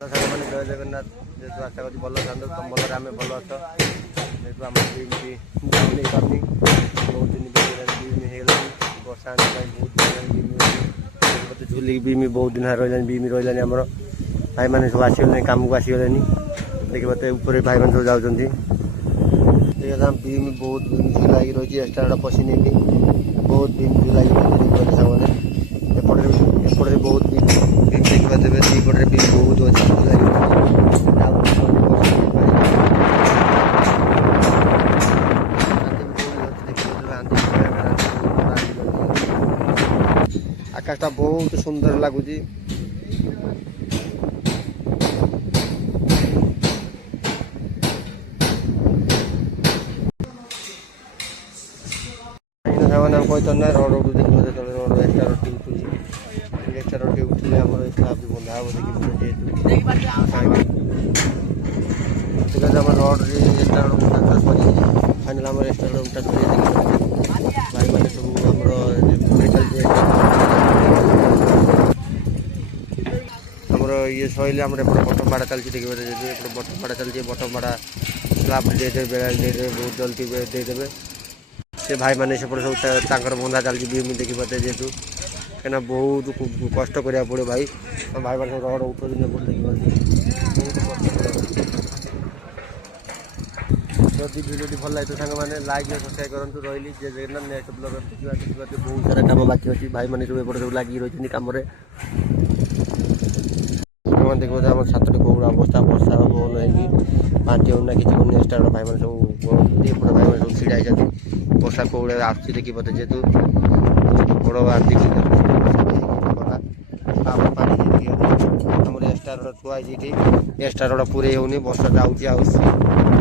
सारे जय जगन्नाथ जेहतु आशा करी भल था तुम भल आम भल अच जेहतु आम नहीं पार्टी बहुत दिन बीम हो वर्षा बहुत झुलिक बीम बहुत दिन रही बीम रही आमर भाई मैंने सब आसगले कम को आसगले देखिए ऊपर भाई मैंने सब जाऊँच बीम बहुत बीम झुलाई रही एक्सट्रा पशि नहीं बहुत बीम झुलाई सामने एपटे बहुत बीम देखा देवे दीपटे बीम बहुत अच्छी झुलाई आकाशटा बहुत सुंदर लगुच कहते ना रोड उठू देखिए रोड एक्सट्रा रोटी उठुची एक्सट्रा रोटी उठिले आम स्लाब भी बंधा हम देखिए ठीक है आम रोड एक्सट्रा रोड उठा फाइनाल आम एक्सट्रा रोड उठा भाई मैंने सब आमर ये सैले आम बटम बाड़ा चलती देखिए बटम बाड़ा चलती बटम बाड़ा स्लाब देदेवे बेला देदेवे बहुत जल्दी देदेवे से भाई मैंने सब सब बंधा चलती बीम देखी पाते जेहतु कहीं बहुत कष्ट करा पड़े भाई भाई मैंने रड उठो देखी भिडियो भल लगे सांग मैंने लाइक सब्सक्राइब करूँ रही जगन्नाथ नेक्स्ट ब्लॉग देखिए बहुत सारा कम बाकी अच्छी भाई मैंने सब एपटे सब लगी रही कम देखिए आम छात्र कौड़ा अवस्था वर्षा हम नहीं पांच होना कि एक्सट्रा भाई मैंने सब भाई मैंने सब छिड़ा होती वर्षा कौड़ा आस देखी पाते जेहतु बड़ आदि आम एक्सट्रा रड थुआ एक्सट्रा रड पूरे होनी वर्षा जाऊँगी